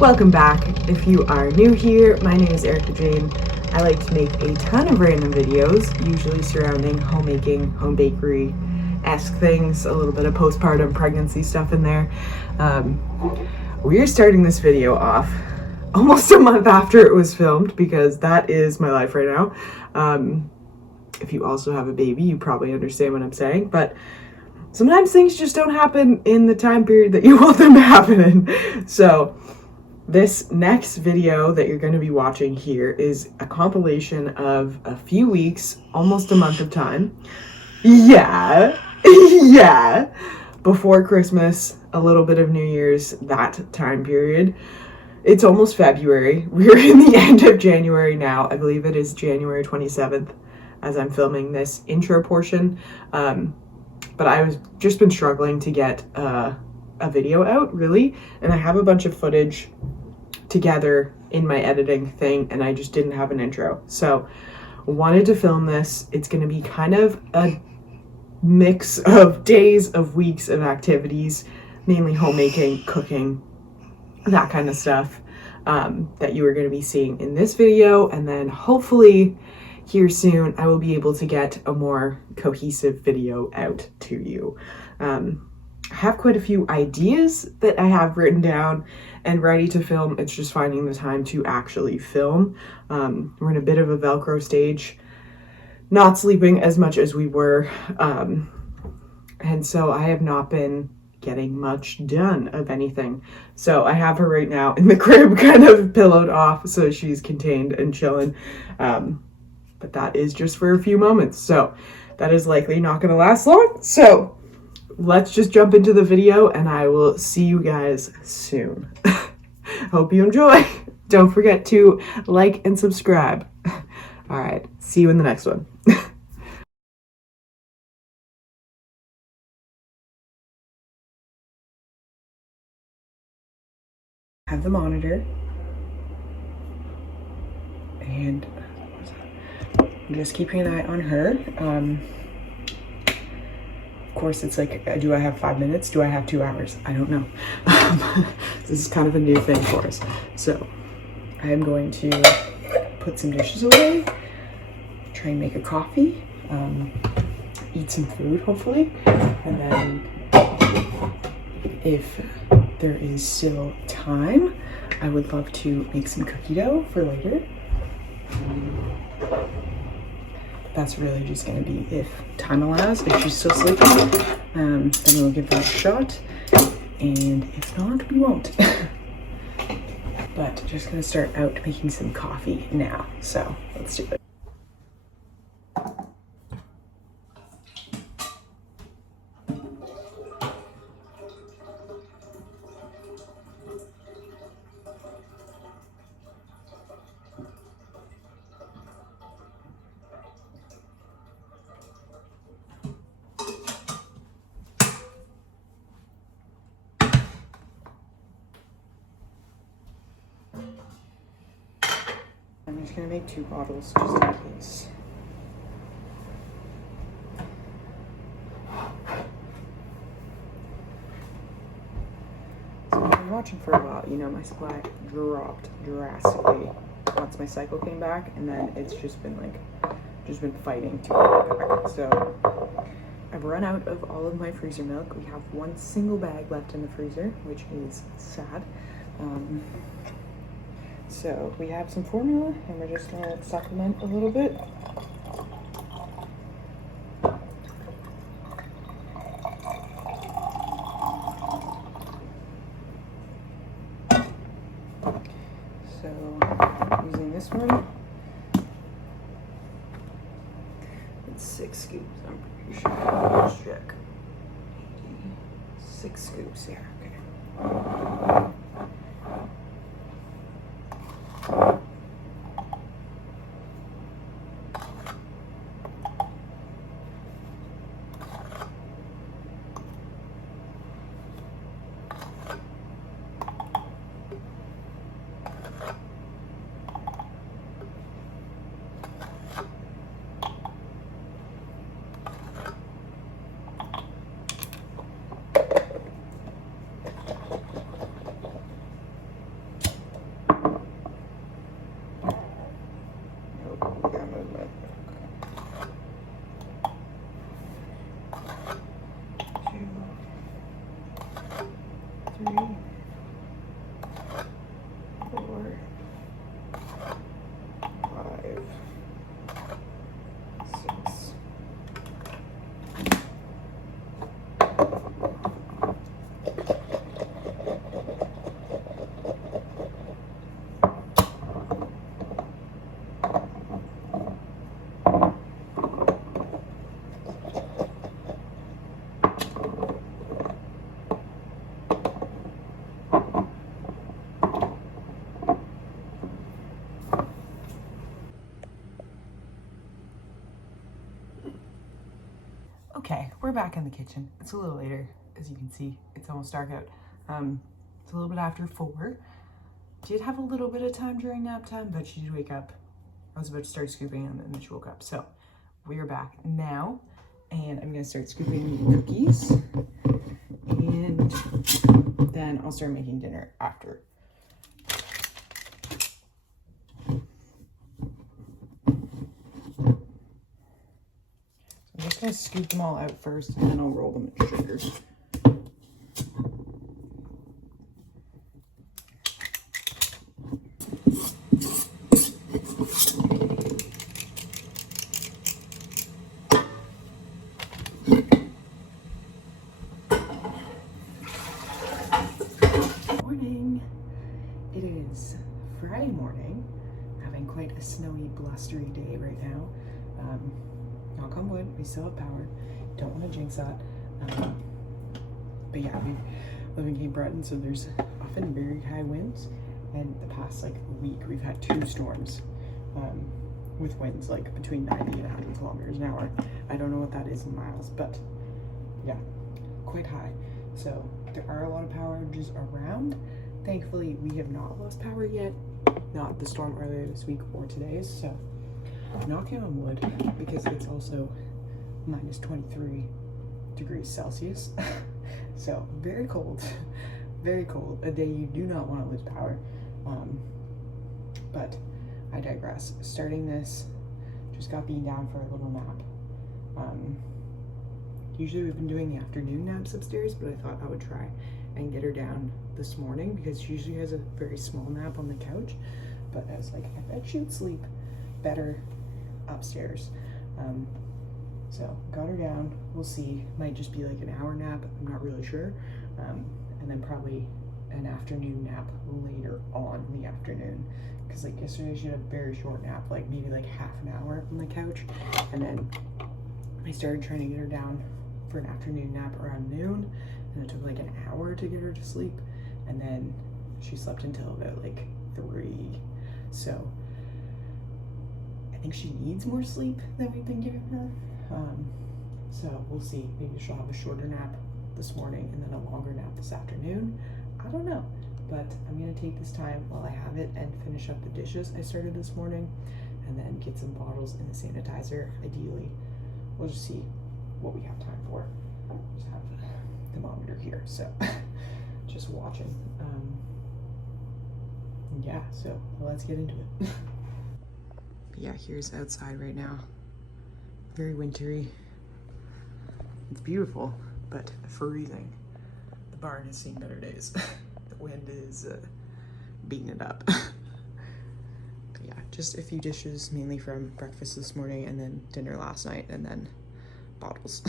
Welcome back. If you are new here, my name is Erika Jane. I like to make a ton of random videos, usually surrounding homemaking, home bakery-esque things, a little bit of postpartum pregnancy stuff in there. We are starting this video off almost a month after it was filmed because that is my life right now. If you also have a baby, you probably understand what I'm saying, but sometimes things just don't happen in the time period that you want them to happen in. So this next video that you're going to be watching here is a compilation of a few weeks, almost a month of time. Yeah, before Christmas, a little bit of New Year's, that time period. It's almost February. We're in the end of January now. I believe it is January 27th as I'm filming this intro portion. But I was just been struggling to get a video out, really, and I have a bunch of footage together in my editing thing, and I just didn't have an intro. So wanted to film this. It's going to be kind of a mix of days, of weeks of activities, mainly homemaking, cooking, that kind of stuff, that you are going to be seeing in this video. And then hopefully here soon I will be able to get a more cohesive video out to you. I have quite a few ideas that I have written down and ready to film. It's just finding the time to actually film. We're in a bit of a Velcro stage, not sleeping as much as we were. And so I have not been getting much done of anything. So I have her right now in the crib, kind of pillowed off, so she's contained and chilling. But that is just for a few moments. So that is likely not going to last long. So let's just jump into the video and I will see you guys soon. Hope you enjoy. Don't forget to like and subscribe. All right, see you in the next one. Have the monitor and I'm just keeping an eye on her. Of course, it's like, do I have 5 minutes? Do I have 2 hours? I don't know. This is kind of a new thing for us. So I am going to put some dishes away, try and make a coffee, eat some food, hopefully. And then if there is still time, I would love to make some cookie dough for later. That's really just going to be if time allows. If she's still sleeping, then we'll give that a shot, and if not, we won't. But just going to start out making some coffee now, so let's do it. I'm just gonna make 2 bottles just in case. So if you're watching for a while, you know my supply dropped drastically once my cycle came back, and then it's just been fighting to get back. So I've run out of all of my freezer milk. We have 1 single bag left in the freezer, which is sad. So we have some formula, and we're just gonna supplement a little bit. So using this one, it's 6 scoops, I'm pretty sure. Let's check. 6 scoops here, okay. Okay, we're back in the kitchen. It's a little later, as you can see. It's almost dark out. It's a little bit after 4. Did have a little bit of time during nap time, but she did wake up. I was about to start scooping and then she woke up. So we are back now, and I'm gonna start scooping cookies, and then I'll start making dinner after. I'm just gonna scoop them all out first, and then I'll roll them in sugar. Morning. It is Friday morning. Having quite a snowy, blustery day right now. Knock on wood, we still have power. Don't want to jinx that. But yeah, we live in Cape Breton, so there's often very high winds. And the past week, we've had 2 storms with winds between 90 and 100 kilometers an hour. I don't know what that is in miles, but yeah, quite high. So there are a lot of power outages around. Thankfully, we have not lost power yet. Not the storm earlier this week or today's. So knocking on wood, because it's also minus 23 degrees Celsius. So very cold, very cold. A day you do not want to lose power. But I digress. Starting this, just got Bean down for a little nap. Usually we've been doing the afternoon naps upstairs, but I thought I would try and get her down this morning because she usually has a very small nap on the couch. But I was like, I bet she'd sleep better upstairs. So got her down. We'll see. Might just be an hour nap. I'm not really sure. And then probably an afternoon nap later on in the afternoon. Because yesterday she had a very short nap, maybe half an hour on the couch. And then I started trying to get her down for an afternoon nap around noon, and it took an hour to get her to sleep, and then she slept until about 3. So I think she needs more sleep than we've been giving her. So we'll see. Maybe she'll have a shorter nap this morning and then a longer nap this afternoon. I don't know, but I'm gonna take this time while I have it and finish up the dishes I started this morning, and then get some bottles and a sanitizer. Ideally, we'll just see what we have time for. Just have the thermometer here, so just watching. Yeah, so let's get into it. Yeah, here's outside right now. Very wintry. It's beautiful, but freezing. The barn has seen better days. The wind is beating it up. But yeah, just a few dishes, mainly from breakfast this morning and then dinner last night, and then bottles.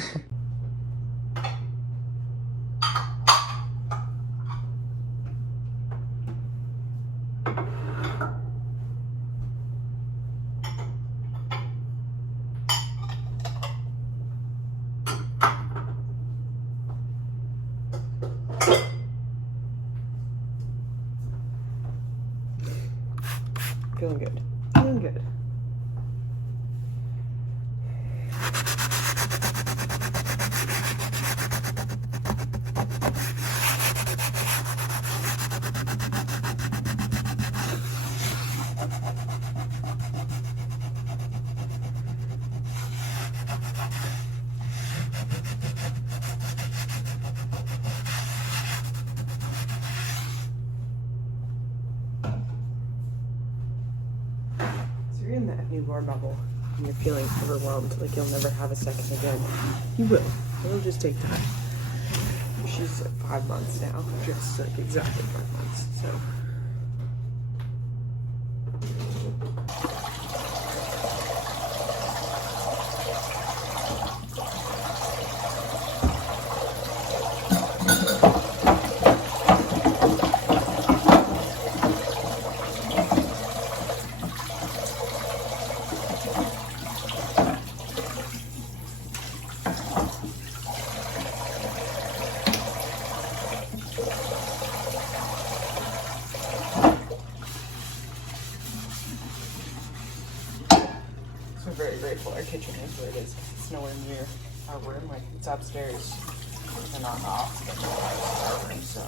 newborn bubble and you're feeling overwhelmed, like you'll never have a second again, you will. It'll just take time. She's 5 months now, just like exactly 5 months, so. I'm very grateful our kitchen is where it is. It's nowhere near our room. Like, it's upstairs and not off our room, so.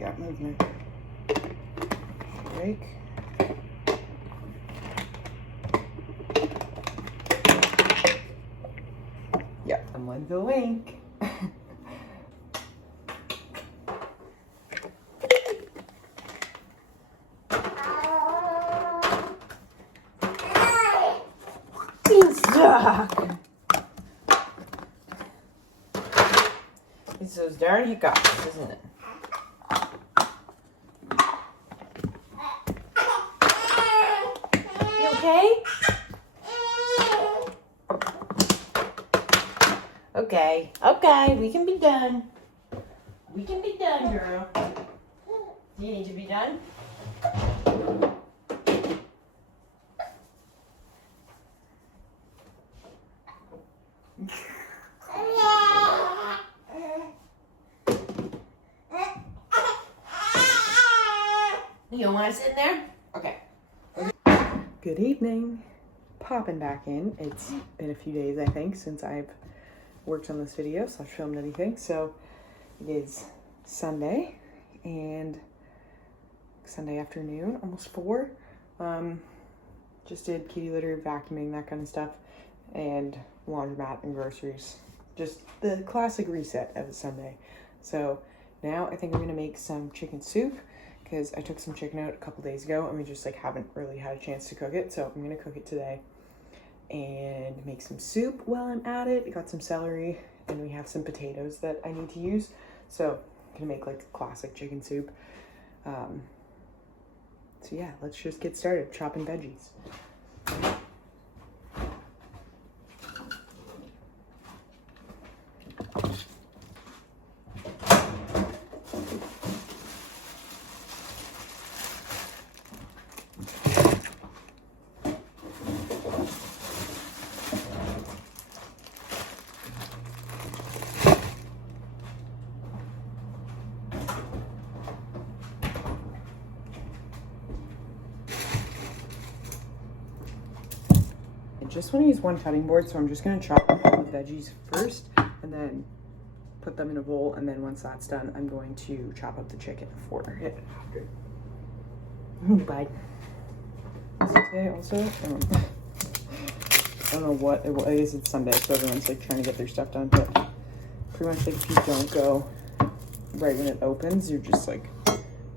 Got movement. Break. Yep, someone's awake. Stuck. It's those darn hiccups, isn't it? Okay? Okay, we can be done. We can be done, girl. Do you need to be done? You don't want to sit in there? Okay. Good evening. Popping back in. It's been a few days, I think, since I've worked on this video, so I've filmed anything. So it is Sunday, and Sunday afternoon, almost 4. Just did kitty litter, vacuuming, that kind of stuff, and laundromat and groceries. Just the classic reset of a Sunday. So now I think I'm gonna make some chicken soup, because I took some chicken out a couple days ago and we just like haven't really had a chance to cook it. So I'm gonna cook it today and make some soup while I'm at it. I got some celery and we have some potatoes that I need to use. So I'm gonna make like classic chicken soup. So yeah, let's just get started chopping veggies. just want to use one cutting board, so I'm just going to chop up all the veggies first and then put them in a bowl, and then once that's done, I'm going to chop up the chicken for it after. Bye. Today also, I don't know what, I guess it's Sunday, so everyone's like trying to get their stuff done, but pretty much like if you don't go right when it opens, you're just like,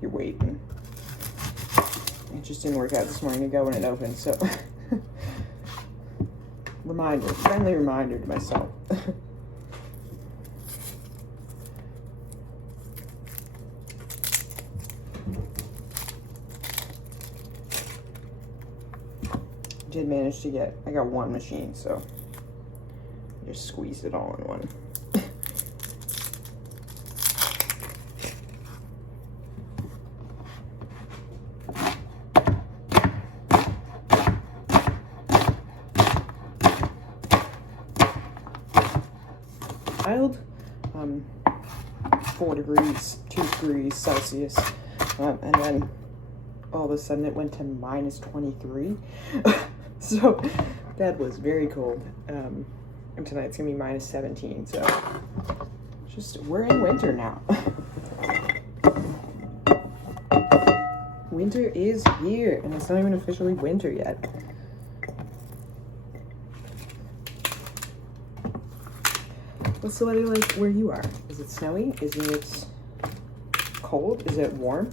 you're waiting. It just didn't work out this morning to go when it opened, so friendly reminder to myself. Did manage to get, I got one machine, so I just squeezed it all in one. Mild, 4 degrees, 2 degrees Celsius, and then all of a sudden it went to minus 23. So that was very cold. And tonight's gonna be minus 17. So just, we're in winter now. Winter is here, and it's not even officially winter yet. What's the weather like where you are? Is it snowy? Is it cold? Is it warm?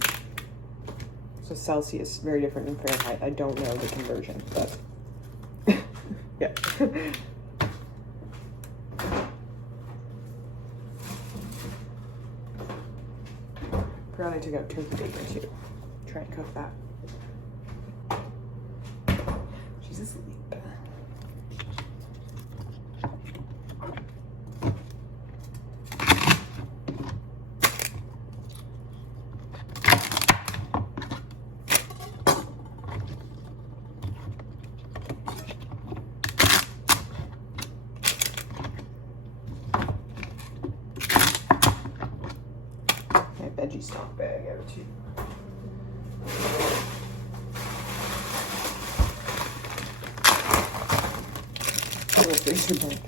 So Celsius, very different than Fahrenheit. I don't know the conversion, but yeah. Forgot I took out turkey bacon too. Try and cook that. She's asleep. Veggie stock bag out too. Little freezer bag.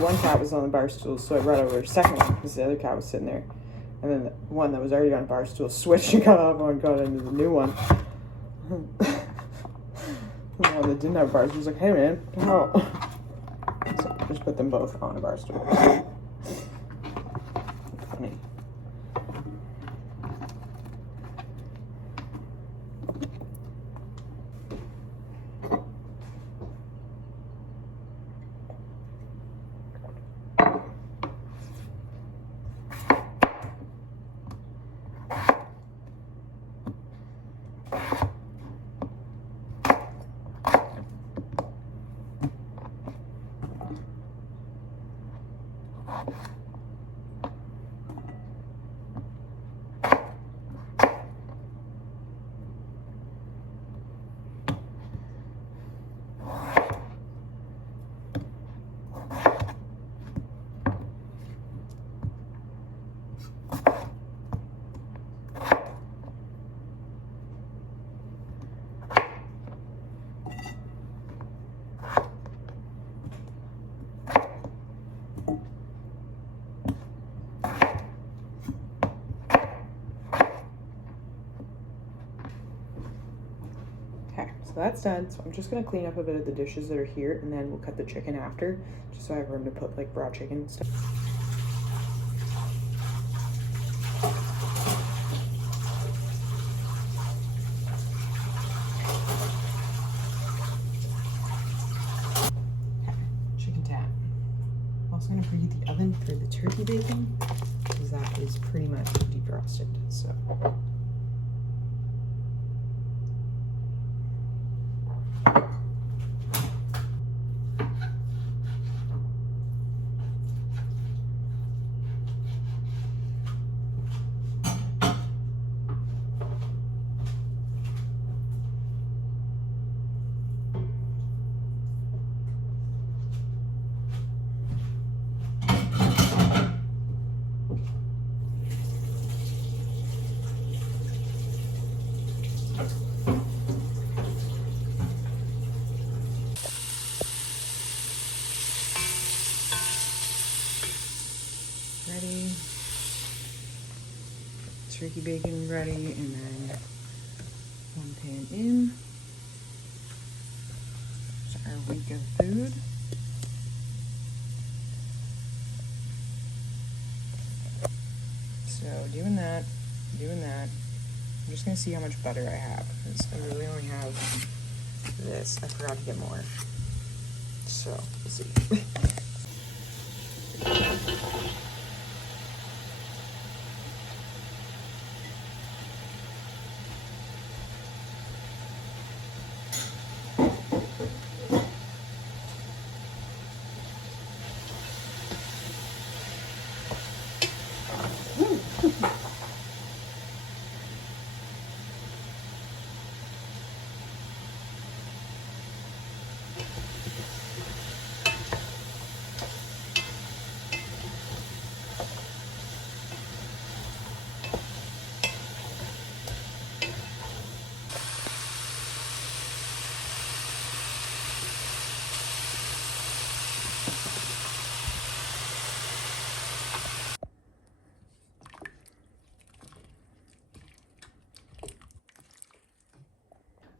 one cat was on the bar stool, so I brought over a second one because the other cat was sitting there. And then the one that was already on a bar stool switched and got off and got into the new one. The one that didn't have bars was like, hey man, no. So just put them both on a bar stool. Funny. So that's done. So I'm just gonna clean up a bit of the dishes that are here, and then we'll cut the chicken after, just so I have room to put like raw chicken and stuff. Chicken tap. I'm also gonna preheat the oven for the turkey bacon, because that is pretty much defrosted. So. Ready, turkey bacon ready, and then one pan in. There's our week of food. So doing that. I'm just gonna see how much butter I have, because I really only have this. I forgot to get more. So we'll see.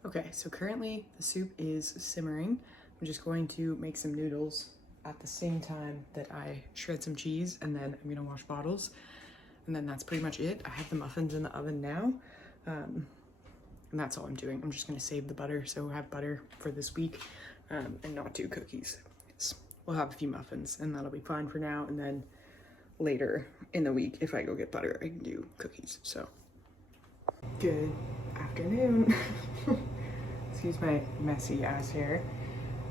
Okay, so currently the soup is simmering. I'm just going to make some noodles at the same time that I shred some cheese, and then I'm gonna wash bottles. And then that's pretty much it. I have the muffins in the oven now. And that's all I'm doing. I'm just gonna save the butter, so we'll have butter for this week, and not do cookies. So we'll have a few muffins, and that'll be fine for now. And then later in the week, if I go get butter, I can do cookies. So good afternoon. Excuse my messy ass hair.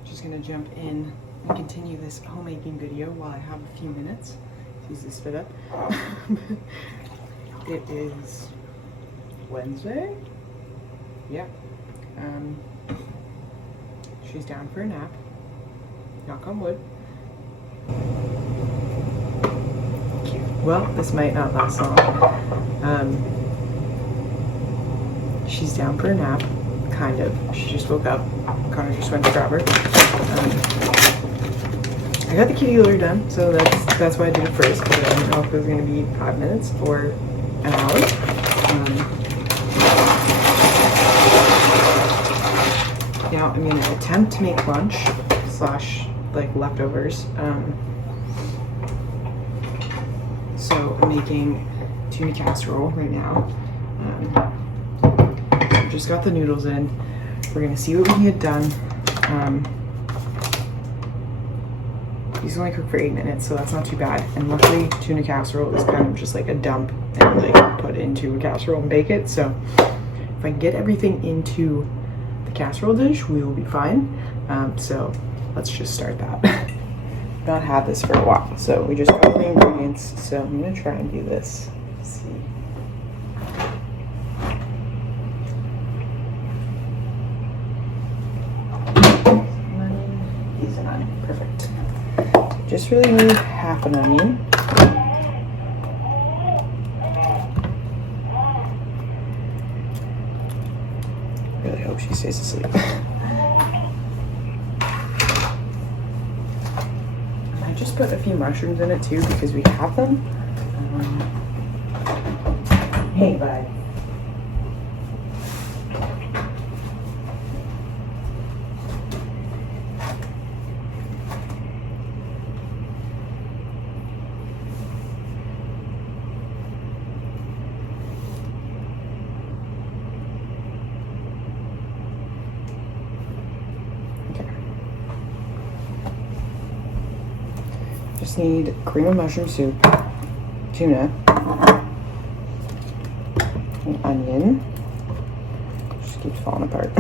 Just gonna jump in and continue this homemaking video while I have a few minutes. Use this fit up. It is Wednesday. Yeah. She's down for a nap. Knock on wood. Well, this might not last long. She's down for a nap. Kind of. She just woke up. Connor just went to grab her. I got the kitty litter done, so that's why I did it first, because I didn't know if it was going to be 5 minutes or an hour. Now I'm going to attempt to make lunch / like leftovers. So I'm making tuna casserole right now. So just got the noodles in. We're going to see what we can get done. These only cook for 8 minutes, so that's not too bad. And luckily, tuna casserole is kind of just like a dump and like put into a casserole and bake it. So if I can get everything into the casserole dish, we will be fine. So let's just start that. I've not had this for a while, so we just got the ingredients. So I'm gonna try and do this. Let's see. Perfect. Just really need half an onion. Really hope she stays asleep. I just put a few mushrooms in it too because we have them. Hey, bud. Just need cream of mushroom soup, tuna, an onion. Just keeps falling apart.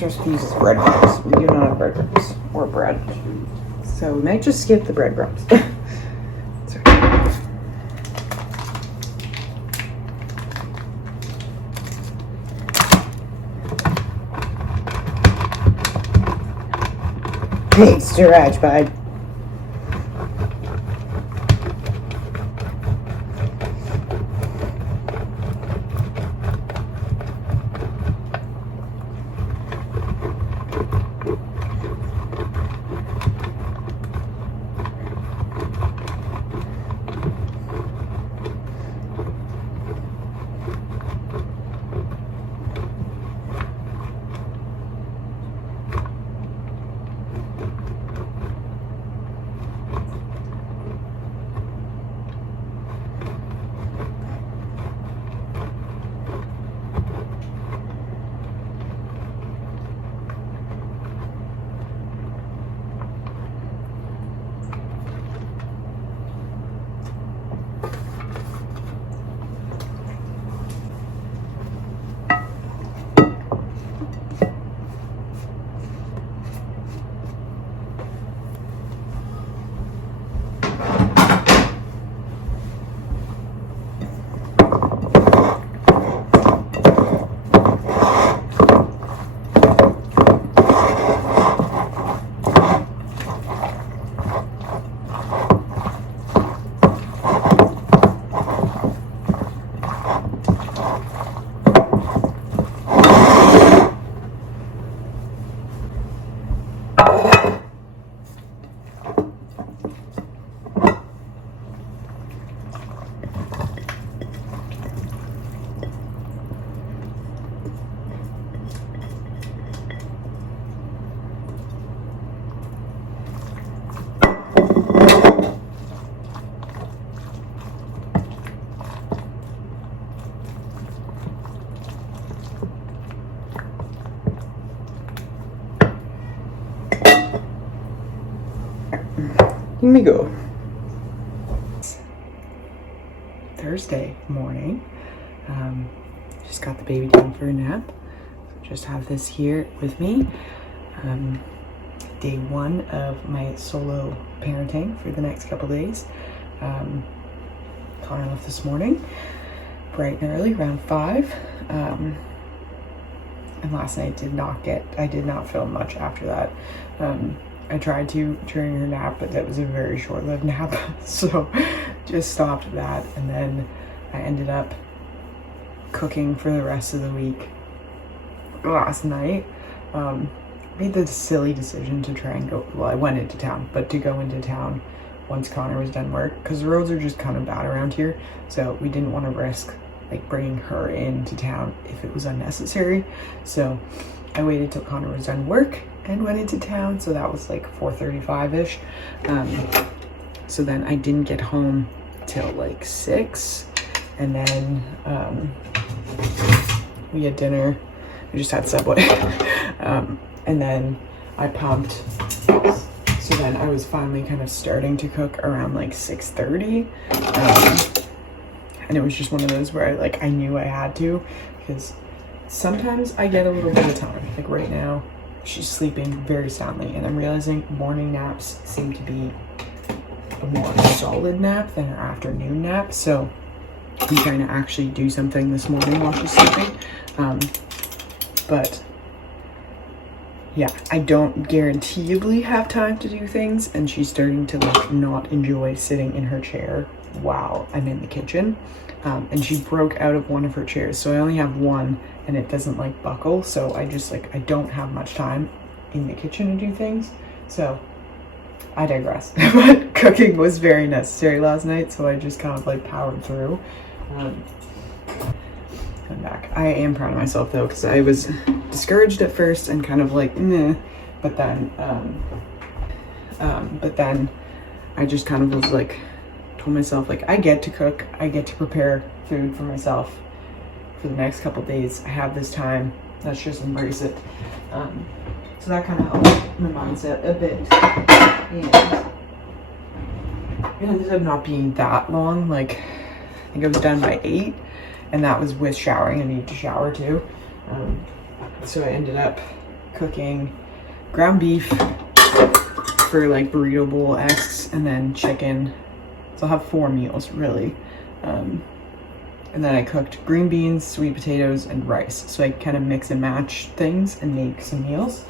This recipe uses breadcrumbs. We do not have breadcrumbs or bread. So we might just skip the breadcrumbs. Thanks to Raj, bud. Here we go. Thursday morning. Just got the baby down for a nap. Just have this here with me. Day one of my solo parenting for the next couple days. Connor left this morning, bright and early, around 5. And last night I did not film much after that. I tried to during her nap, but that was a very short-lived nap, so just stopped that. And then I ended up cooking for the rest of the week last night. Made the silly decision to try and go, well, I went into town, but to go into town once Connor was done work, because the roads are just kind of bad around here, so we didn't want to risk like bringing her into town if it was unnecessary. So I waited till Connor was done work and went into town, so that was like 4:35ish. So then I didn't get home till like 6, and then we had dinner. We just had Subway. And then I pumped. So then I was finally kind of starting to cook around like 6:30. And it was just one of those where I knew I had to, because sometimes I get a little bit of time. Like right now, she's sleeping very soundly, and I'm realizing morning naps seem to be a more solid nap than her afternoon nap. So I'm trying to actually do something this morning while she's sleeping. But yeah, I don't guaranteeably have time to do things, and she's starting to like not enjoy sitting in her chair while I'm in the kitchen. And she broke out of one of her chairs, so I only have one, and it doesn't like buckle, so I don't have much time in the kitchen to do things. So I digress. But cooking was very necessary last night, so I just kind of like powered through. I'm back. I am proud of myself though, because I was discouraged at first and kind of like meh, but then I just kind of was like, told myself like, I get to cook, I get to prepare food for myself for the next couple days. I have this time, let's just embrace it. So that kind of helped my mindset a bit. And it ended up not being that long. Like I think I was done by 8, and that was with showering. I needed to shower too. So I ended up cooking ground beef for like burrito bowl X, and then chicken. So I'll have 4 meals really. And then I cooked green beans, sweet potatoes, and rice. So I kind of mix and match things and make some meals.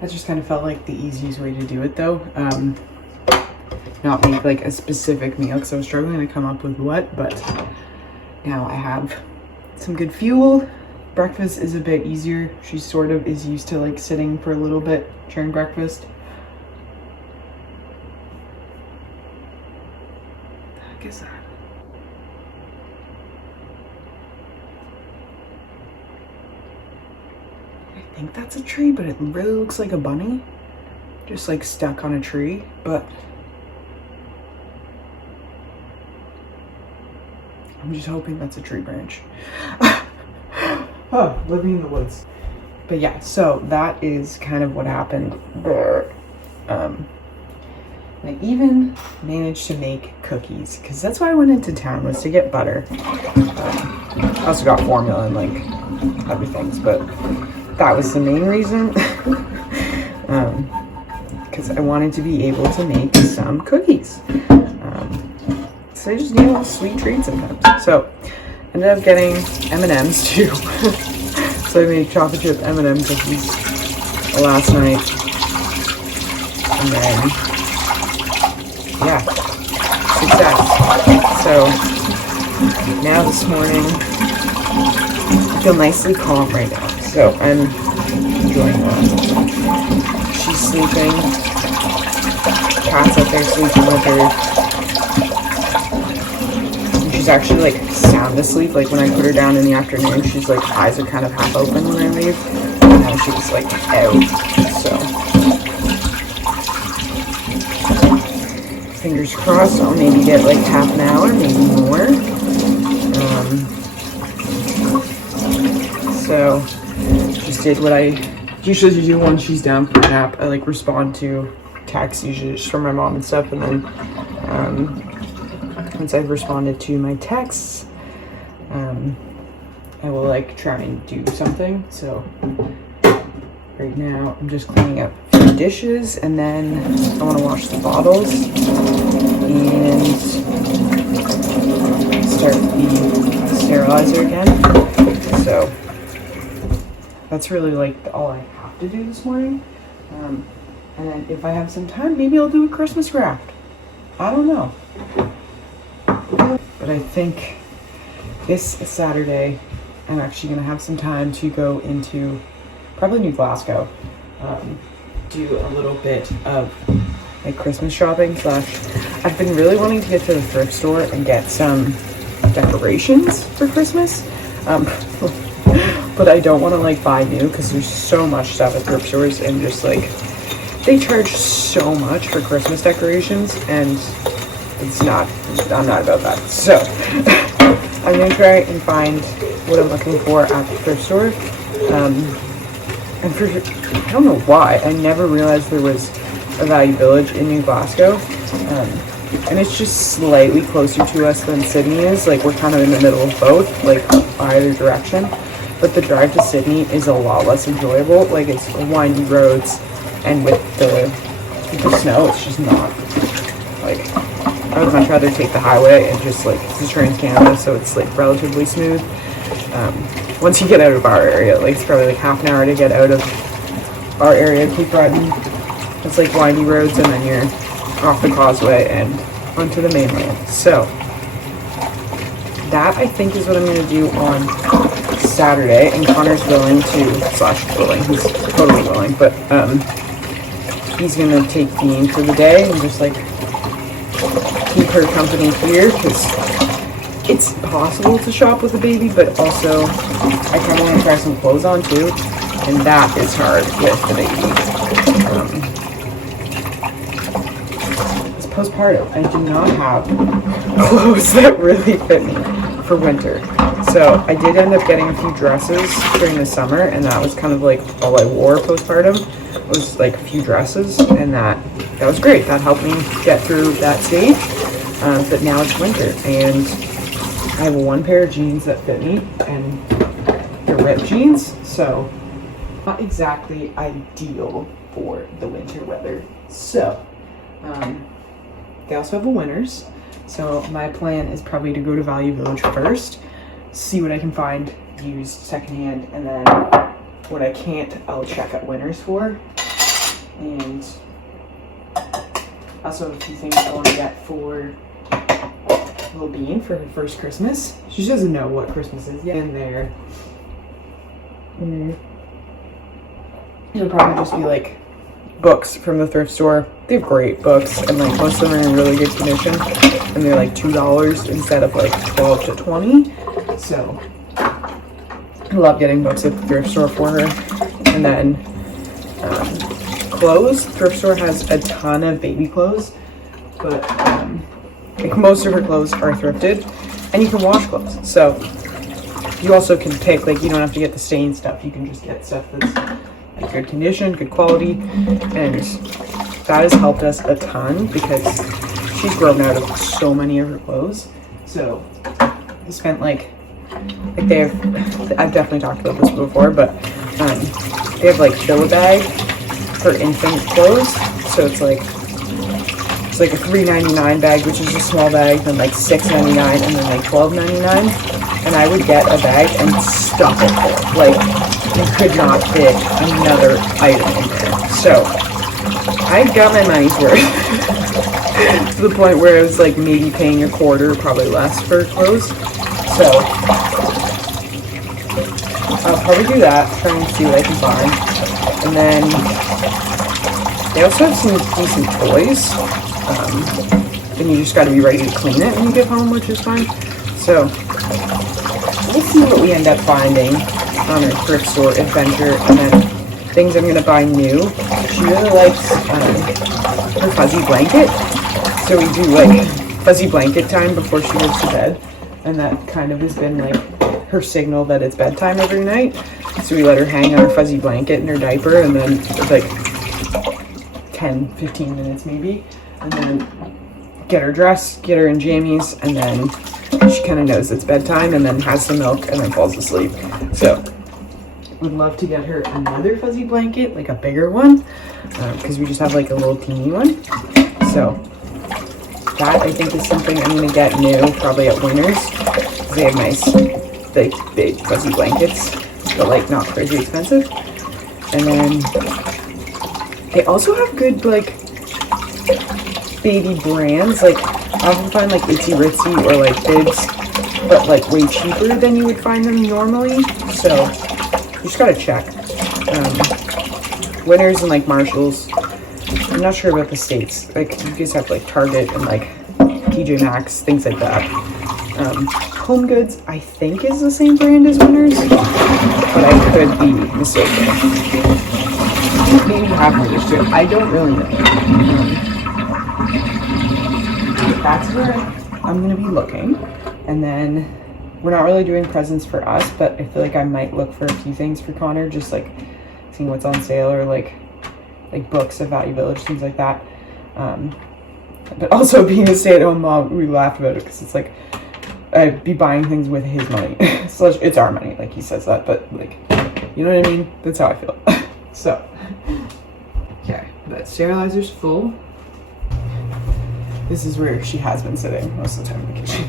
That just kind of felt like the easiest way to do it though. Not make like a specific meal because I was struggling to come up with what, but now I have some good fuel. Breakfast is a bit easier. She sort of is used to like sitting for a little bit during breakfast. I guess that. I think that's a tree, but it really looks like a bunny. Just like stuck on a tree, but I'm just hoping that's a tree branch. Oh, living in the woods. But yeah, so that is kind of what happened there. I even managed to make cookies because that's why I went into town, was to get butter. I also got formula and like other things, but that was the main reason. Because I wanted to be able to make some cookies. So I just need a little sweet treat sometimes. So ended up getting M&Ms too. So I made chocolate chip M&M cookies last night. And then, yeah, success. So now this morning, I feel nicely calm right now. So I'm enjoying that. She's sleeping. Cat's up there sleeping with her. She's actually like sound asleep. Like when I put her down in the afternoon, she's like eyes are kind of half open when I leave. And now she's like out. So fingers crossed I'll maybe get like half an hour, maybe more. So just did what I usually do when she's down for a nap. I like respond to texts usually just from my mom and stuff, and then once I've responded to my texts, I will like try and do something. So right now I'm just cleaning up a few dishes, and then I want to wash the bottles and start the sterilizer again. So that's really like all I have to do this morning. And then if I have some time, maybe I'll do a Christmas craft. I don't know. But I think this Saturday, I'm actually going to have some time to go into probably New Glasgow, do a little bit of like Christmas shopping / I've been really wanting to get to the thrift store and get some decorations for Christmas. But I don't want to like buy new because there's so much stuff at thrift stores, and just like they charge so much for Christmas decorations, and I'm not about that. So I'm gonna try and find what I'm looking for at the thrift store. And I don't know why, I never realized there was a Value Village in New Glasgow. And it's just slightly closer to us than Sydney is. Like we're kind of in the middle of both, like either direction. But the drive to Sydney is a lot less enjoyable. Like it's windy roads, and with the snow, it's just not like. I would much rather take the highway and just like, it's Trans-Canada, so it's like relatively smooth. Once you get out of our area, like it's probably like half an hour to get out of our area, keep riding. It's like windy roads, and then you're off the causeway and onto the mainland. So that I think is what I'm going to do on Saturday, and Connor's willing to, willing, he's totally willing, but he's going to take Dean for the day and just like keep her company here, because it's possible to shop with a baby, but also I kind of want to try some clothes on too, and that is hard with the baby. It's postpartum. I do not have clothes that really fit me for winter. So I did end up getting a few dresses during the summer, and that was kind of like all I wore postpartum was like a few dresses, and that was great. That helped me get through that stage. But now it's winter, and I have one pair of jeans that fit me, and ripped jeans, so not exactly ideal for the winter weather. So they also have a Winners, so my plan is probably to go to Value Village first, see what I can find used secondhand, and then what I can't I'll check at Winners for. And also a few things I want to get for little Bean for her first Christmas. She doesn't know what Christmas is yet. In there, it'll probably just be like books from the thrift store. They have great books, and like most of them are in really good condition, and they're like $2 instead of like 12 to 20. So I love getting books at the thrift store for her. And then clothes. Thrift store has a ton of baby clothes, but like most of her clothes are thrifted, and you can wash clothes. So you also can pick, like, you don't have to get the stained stuff. You can just get stuff that's in good condition, good quality, and that has helped us a ton because she's grown out of so many of her clothes. So I spent like they have, I've definitely talked about this before, but they have like fill-a-bag for infant clothes. So it's like a $3.99 bag, which is a small bag, then like $6.99, and then like $12.99. And I would get a bag and stuff it full. Like, you could not fit another item in there. So I got my money's worth to the point where I was like maybe paying a quarter, probably less for clothes. So I'll probably do that, try and see what I can find. And then they also have some decent toys. Then you just got to be ready to clean it when you get home, which is fine. So we'll see what we end up finding on our thrift store adventure, and then things I'm gonna buy new. She really likes her fuzzy blanket, so we do like fuzzy blanket time before she goes to bed, and that kind of has been like her signal that it's bedtime every night. So we let her hang on her fuzzy blanket in her diaper, and then it's like 10-15 minutes maybe, and then get her dressed, get her in jammies, and then she kind of knows it's bedtime, and then has some milk, and then falls asleep. So would love to get her another fuzzy blanket, like a bigger one, because we just have like a little teeny one. So that I think is something I'm gonna get new, probably at Winners. They have nice, like big fuzzy blankets, but like not crazy expensive. And then they also have good like baby brands. Like I often find like Itsy Ritzy or like Bibs, but like way cheaper than you would find them normally. So you just gotta check. Winners and like Marshalls. I'm not sure about the states. Like you guys have like Target and like TJ Maxx, things like that. Home Goods, I think, is the same brand as Winners, but I could be mistaken. Maybe half Winners too. I don't really know. That's where I'm gonna be looking, and then we're not really doing presents for us, but I feel like I might look for a few things for Connor, just like seeing what's on sale, or like books at Value Village, things like that. But also being a stay-at-home mom, we laughed about it because it's like I'd be buying things with his money. So it's our money, like he says that, but like, you know what I mean? That's how I feel. So okay, that sterilizer's full. This is where she has been sitting most of the time in the kitchen.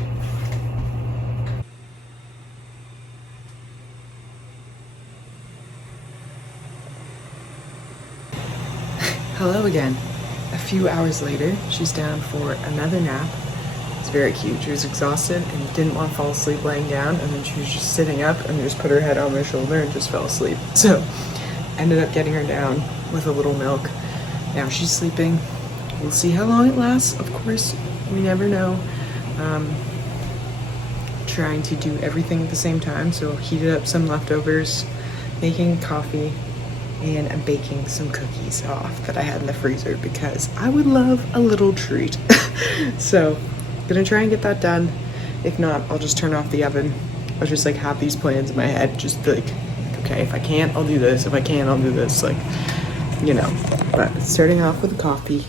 Hello again. A few hours later, she's down for another nap. It's very cute. She was exhausted and didn't want to fall asleep laying down, and then she was just sitting up and just put her head on my shoulder and just fell asleep. So ended up getting her down with a little milk. Now she's sleeping. We'll see how long it lasts. Of course, we never know. Trying to do everything at the same time. So heated up some leftovers, making coffee, and I'm baking some cookies off that I had in the freezer because I would love a little treat. So gonna try and get that done. If not, I'll just turn off the oven. I'll just like have these plans in my head, just like, okay, if I can't, I'll do this. If I can't, I'll do this, like, you know. But starting off with coffee.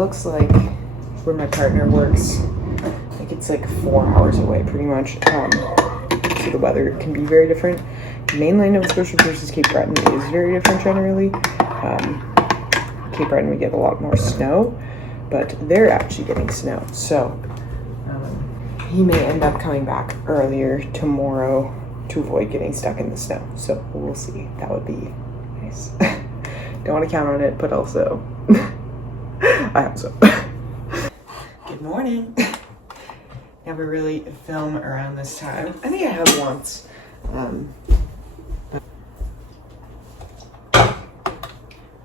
looks like where my partner works, like it's like 4 hours away pretty much. So the weather can be very different. Mainland Nova Scotia versus Cape Breton is very different generally. Cape Breton we get a lot more snow, but they're actually getting snow. So he may end up coming back earlier tomorrow to avoid getting stuck in the snow. So we'll see. That would be nice. Don't want to count on it, but also I hope so. Good morning. Never really film around this time. I think I have once.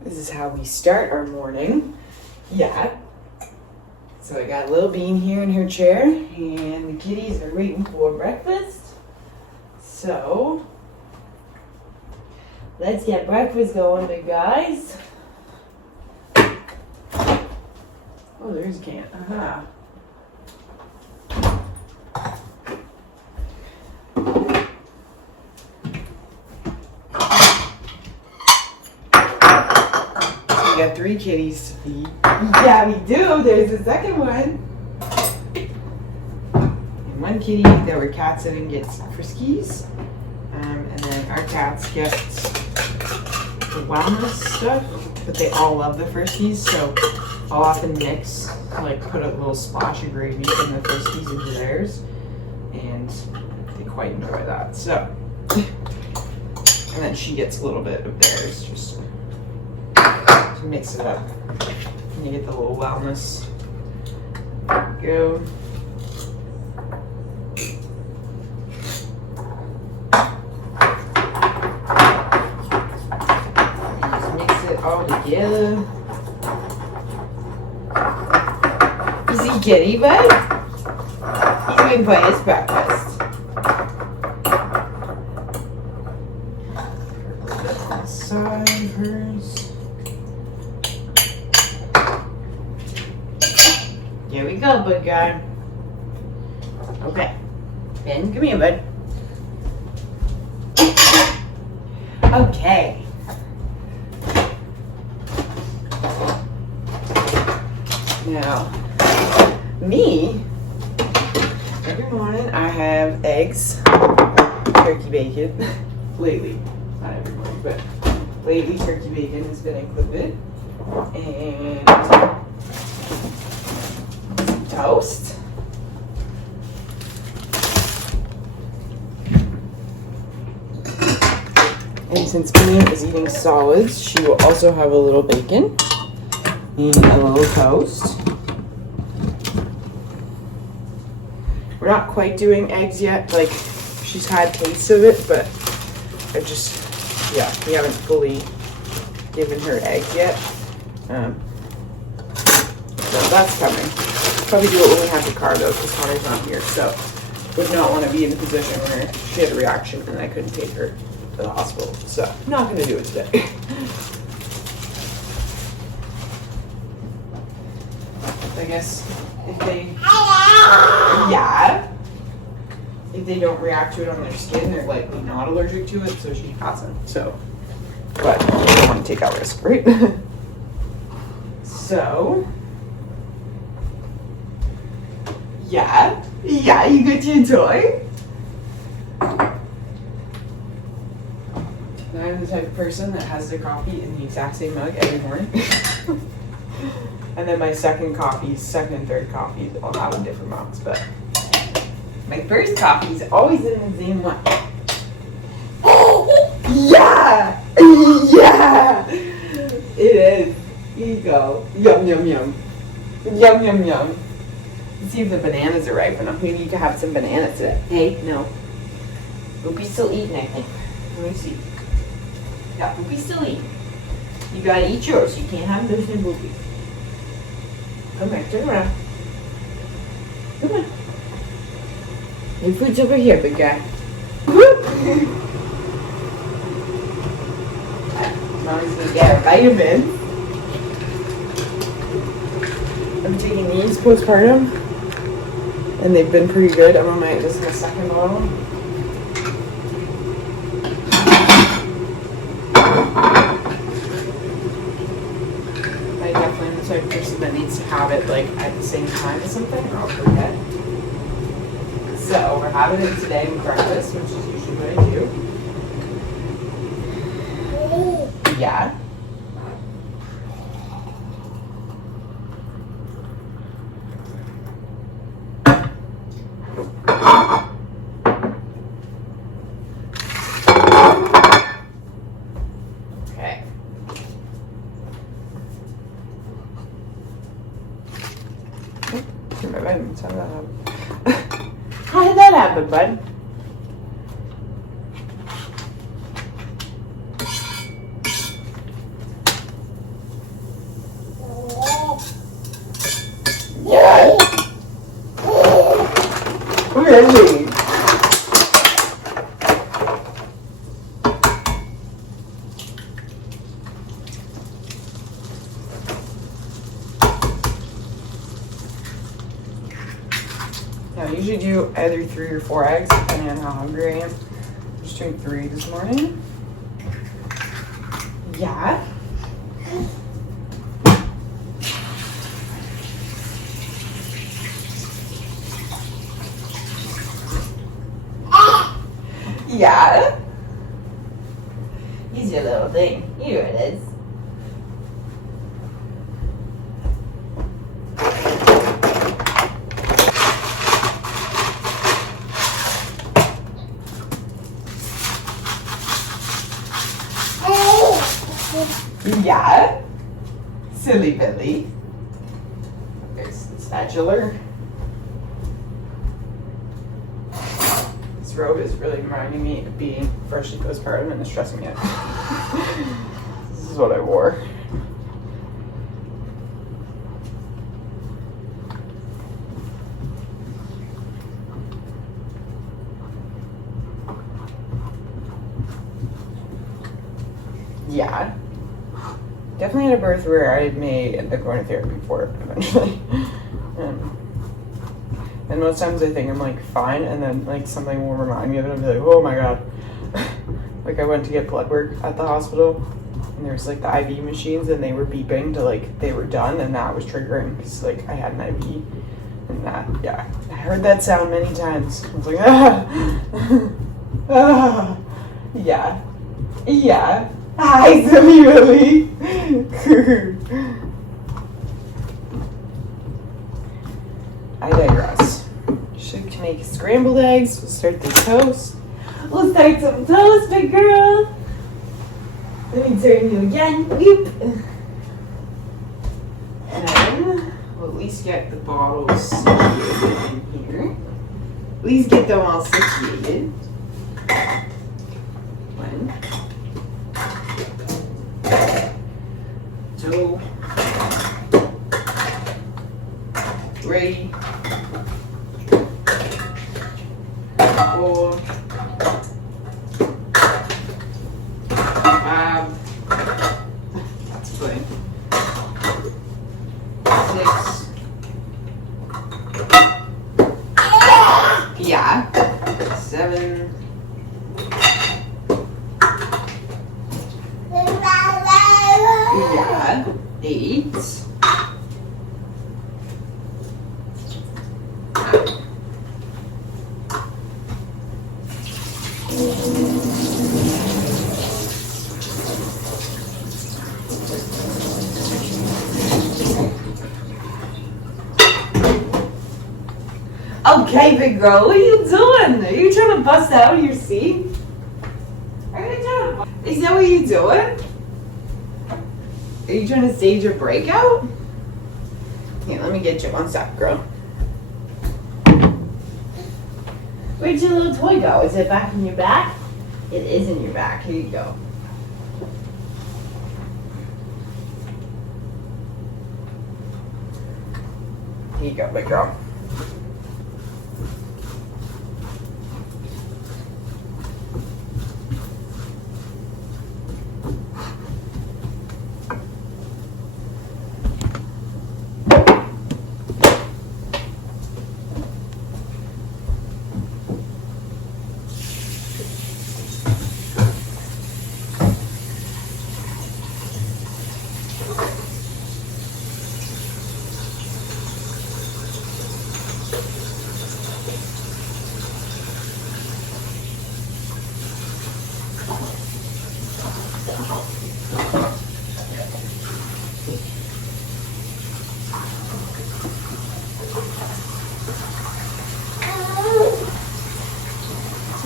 This is how we start our morning. Yeah. So I got little Bean here in her chair, and the kitties are waiting for breakfast. So let's get breakfast going, big guys. Oh, there's a can. Aha. We got 3 kitties to feed. Yeah, we do. There's a second one. And one kitty that we're cat sitting gets Friskies. And then our cats get the wellness stuff, but they all love the Friskies, so I'll often mix, like put a little splash of gravy from the Friskies into theirs, and they quite enjoy that. So, and then she gets a little bit of theirs, just to mix it up. And you get the little wellness. There we go. Just mix it all together. Is he kitty, bud? He's going for his breakfast. Side of hers. Here we go, bud guy. Okay. Ben, come here, bud. Okay. Now, me, every morning I have eggs, turkey bacon, lately, not every morning, but lately turkey bacon has been included, and some toast, and since Bean is eating solids, she will also have a little bacon and a little toast. We're not quite doing eggs yet, like she's had taste of it, but I just, yeah, we haven't fully given her eggs yet. So that's coming. Probably do it when we have the car though, because Connor's not here, so would not want to be in the position where she had a reaction and I couldn't take her to the hospital. So not gonna do it today. I guess if they, yeah, if they don't react to it on their skin, they're likely not allergic to it, so she hasn't. So, but you don't want to take that risk, right? So, yeah, you get to enjoy. I'm the type of person that has their coffee in the exact same mug every morning. And then my second and third coffees, I'll have in different mugs, but my first coffee is always in the same one. Yeah! Yeah! It is. Here you go. Yum, yum, yum. Yum, yum, yum. Let's see if the bananas are ripe enough. We need to have some bananas today. Hey, no. Boopie's still eating, I think. Let me see. Yeah, Boopie's still eating. You gotta eat yours. You can't have those in Boopie. Come here, turn around. Come on. Your food's over here, big guy. Mommy's gonna get a vitamin. I'm taking these postpartum, and they've been pretty good. I'm on this is my second bottle. I definitely am the type of person that needs to have it like at the same time as something, or I'll forget. So we're having it today with breakfast, which is usually what I do. Yeah. Okay. How did that happen, bud? Yeah. Really? I usually do either 3 or 4 eggs, depending on how hungry I am. I'm just doing 3 this morning. Yeah. Yeah. Use your little thing. Here it is. Yeah. Silly Billy. There's the spatula. This robe is really reminding me of being freshly postpartum and is stressing me out. This is what I wore. Yeah. Definitely had a birth where I may end up going to therapy for it eventually. And most times I think I'm like fine, and then like something will remind me of it. I'll be like, oh my god. Like I went to get blood work at the hospital, and there's like the IV machines, and they were beeping to like they were done, and that was triggering because like I had an IV, and that, yeah, I heard that sound many times. I was like, ah, ah, yeah, yeah. Hi, Silly Willy. I digress. Should make scrambled eggs. We'll start the toast. We'll start some toast, big girl. Let me turn you again. Whoop. And then we'll at least get the bottles situated in here. At least get them all situated. 1, 2, 3, 4, 5. That's fine. 6. Yeah. 7. Yeah. 8. Okay, big girl, what are you doing? Are you trying to bust out of your seat? Are you trying to... Is that what you're doing? Are you trying to stage a breakout? Here, let me get you one sec, girl. Where'd your little toy go? Is it back in your back? It is in your back. Here you go. Here you go, big girl.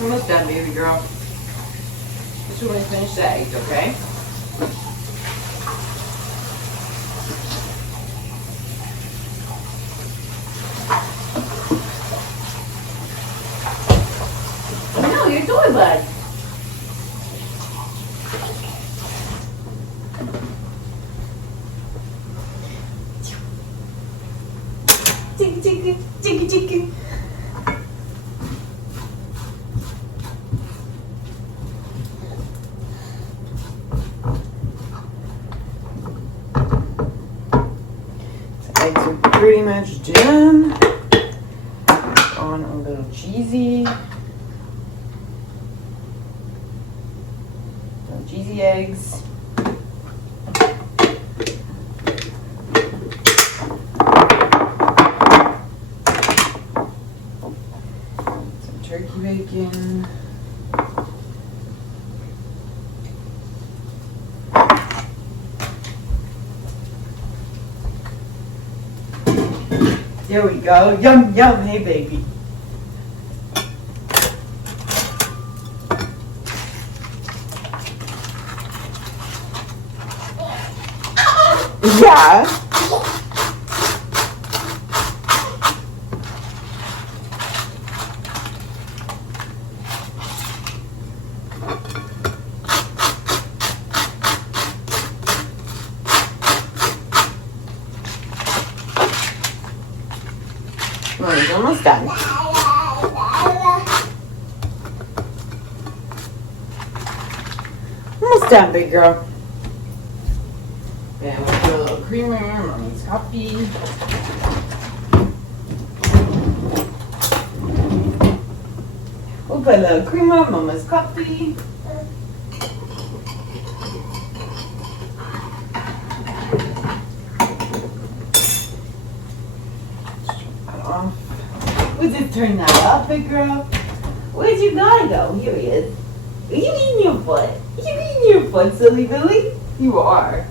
Almost done, baby girl. Just want to finish the eggs, okay? No, you're doing bud. Chicken. Eggs are pretty much done. On a little cheesy. Little cheesy eggs. Some turkey bacon. There we go. Yum, yum. Hey, baby. Yeah. Well, it's almost done. Almost done, big girl. And we'll put a little creamer, mommy's coffee. We'll put a little creamer, mama's coffee. Would you turn that up, big girl? Where'd you gotta go? Here he is. Are you eating your foot? Are you eating your foot, silly Billy? You are.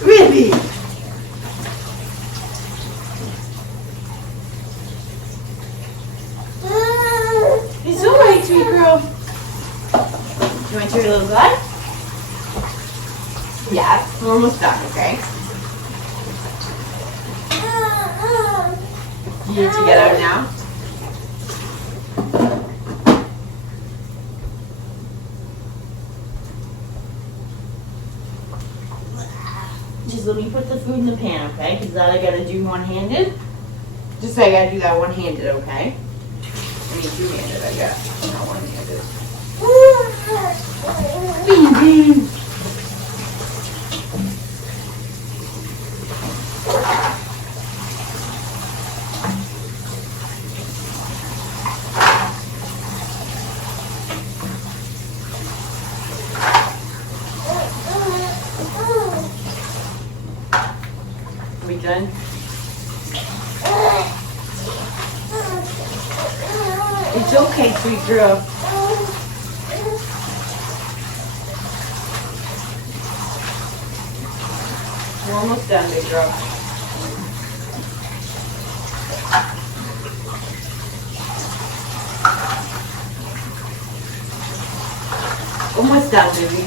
Really? It's alright, sweet girl. You want your little blood? Yes, we're almost done, okay? You need to get out now? Just let me put the food in the pan, okay? Because that I gotta do one-handed. Just say I gotta do that one-handed, okay? I mean two-handed, I guess. Not one-handed. Baby! We done? It's okay, sweet girl. We're almost done, big girl. Almost done, baby.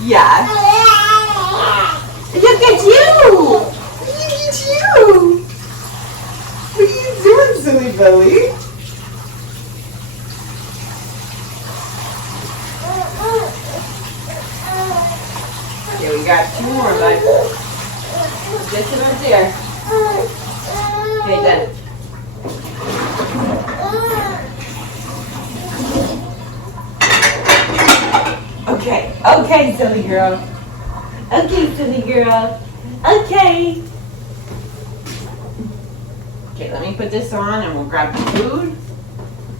Yeah. Look at you! Look at you! What are you doing, silly Billy? Okay, we got two more, bud. Just about there. Okay, done. Okay, silly girl. Okay, silly girl. Okay. Okay, let me put this on and we'll grab the food.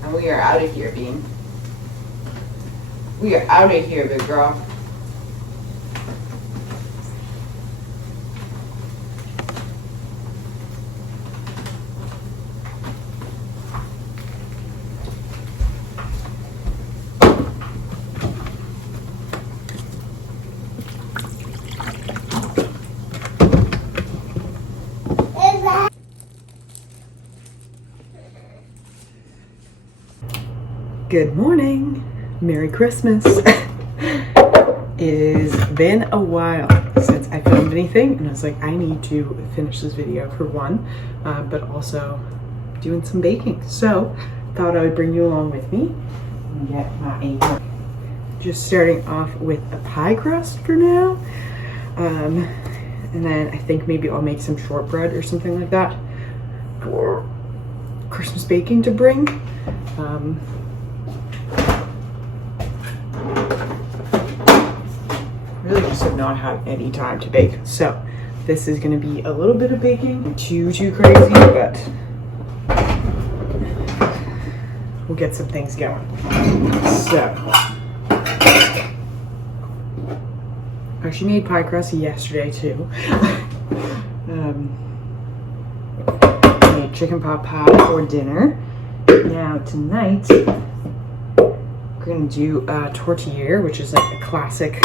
And we are out of here, Bean. We are out of here, big girl. Good morning. Merry Christmas. It has been a while since I filmed anything, and I was like, I need to finish this video for one, but also doing some baking. So thought I would bring you along with me and get my apron. Just starting off with a pie crust for now. And then I think maybe I'll make some shortbread or something like that for Christmas baking to bring. Really just have not had any time to bake. So this is going to be a little bit of baking. Too crazy, but we'll get some things going. So I actually made pie crust yesterday too. Made chicken pot pie for dinner. Now tonight we're gonna do a tortilla, which is like a classic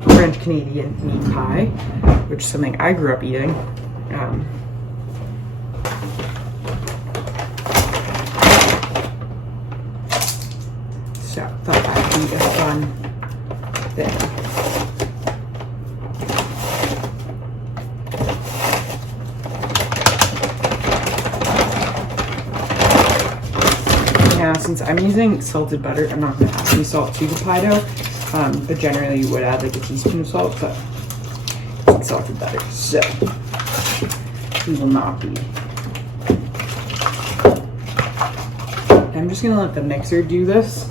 French Canadian meat pie, which is something I grew up eating. So I thought that would be a fun thing. Now, since I'm using salted butter, I'm not going to add any salt to the pie dough, but generally you would add like a teaspoon of salt, but it's salted butter, so we will not be. I'm just going to let the mixer do this.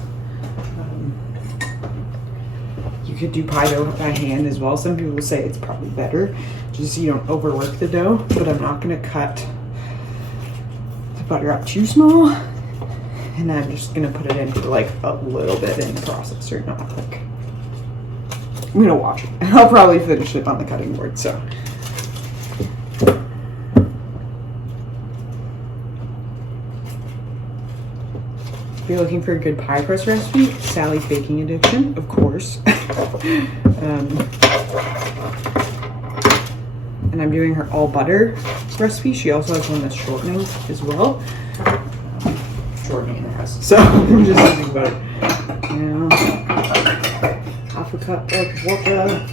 You could do pie dough by hand as well. Some people say it's probably better, just so you don't overwork the dough, but I'm not going to cut the butter up too small. And I'm just gonna put it in for like a little bit in the processor, not like, I'm gonna watch it. And I'll probably finish it on the cutting board, so. If you're looking for a good pie crust recipe, Sally's Baking Addiction, of course. And I'm doing her all butter recipe. She also has one that's shortening as well. Shortening in her house. So I'm just using butter. Now, half a cup of water.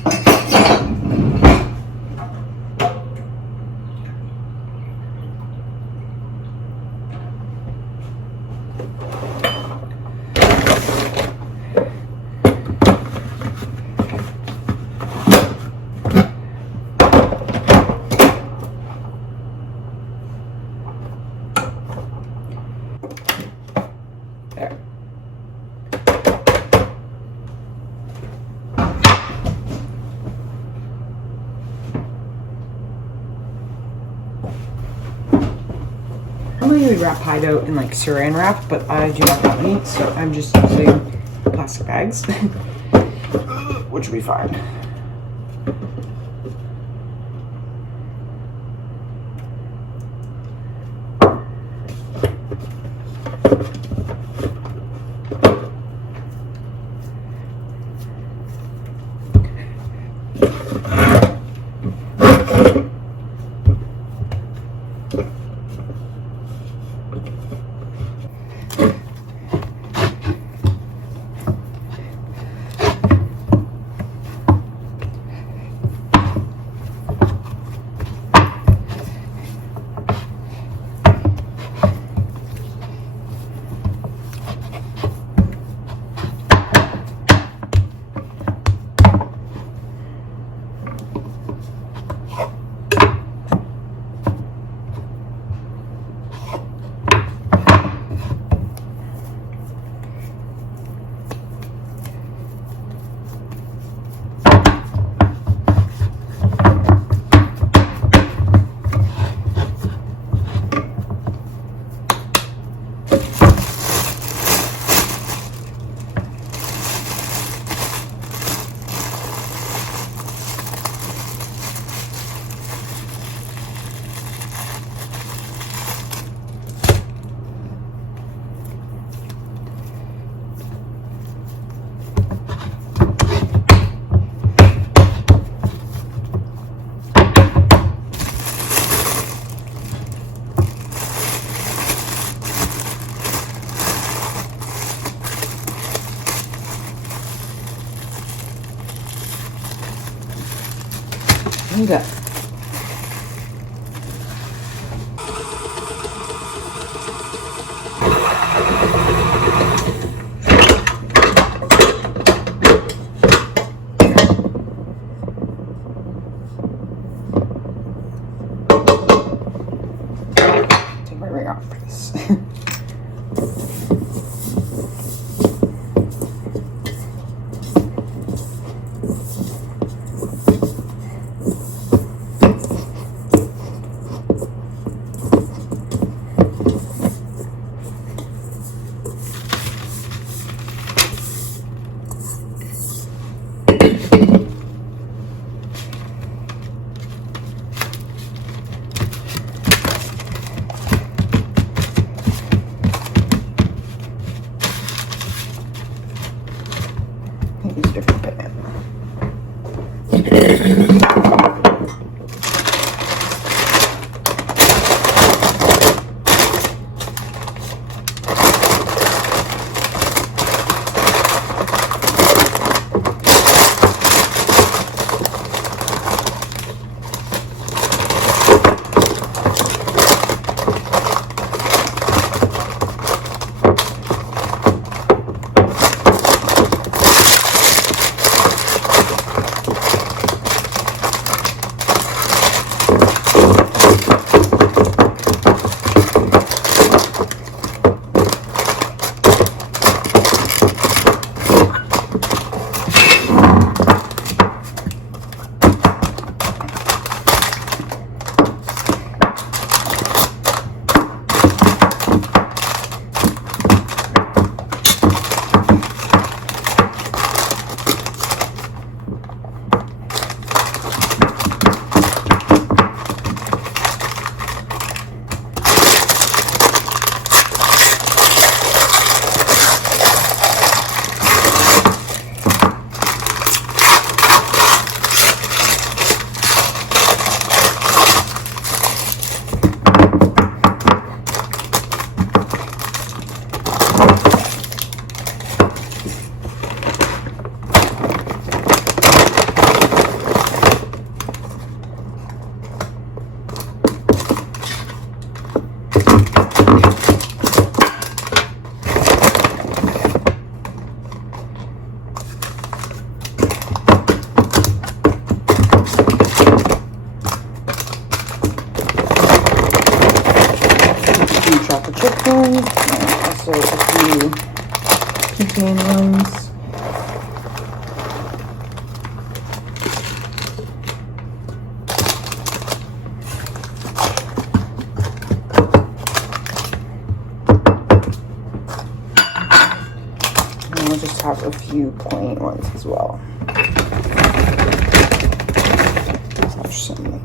There. Normally we wrap pie dough in like saran wrap, but I do not have any, so I'm just using plastic bags, which will be fine. I'm good. Take my ring off, please. Use a different pen. Chocolate chip ones, and also a few pecan ones. And we'll just have a few plain ones as well.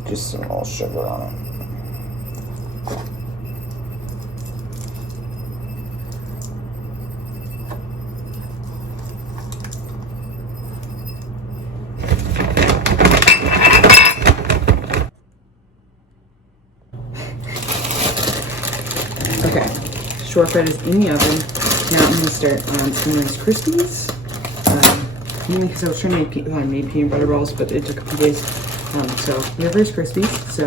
Just some little sugar on it. Okay, shortbread is in the oven. Now I'm gonna start doing these Krispies. Mainly because I was trying to make peanut butter rolls, but it took a few days. So we have Rice Krispies. So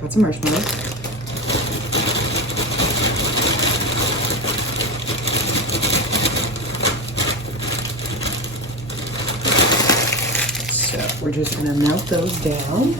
got some marshmallows. So we're just gonna melt those down.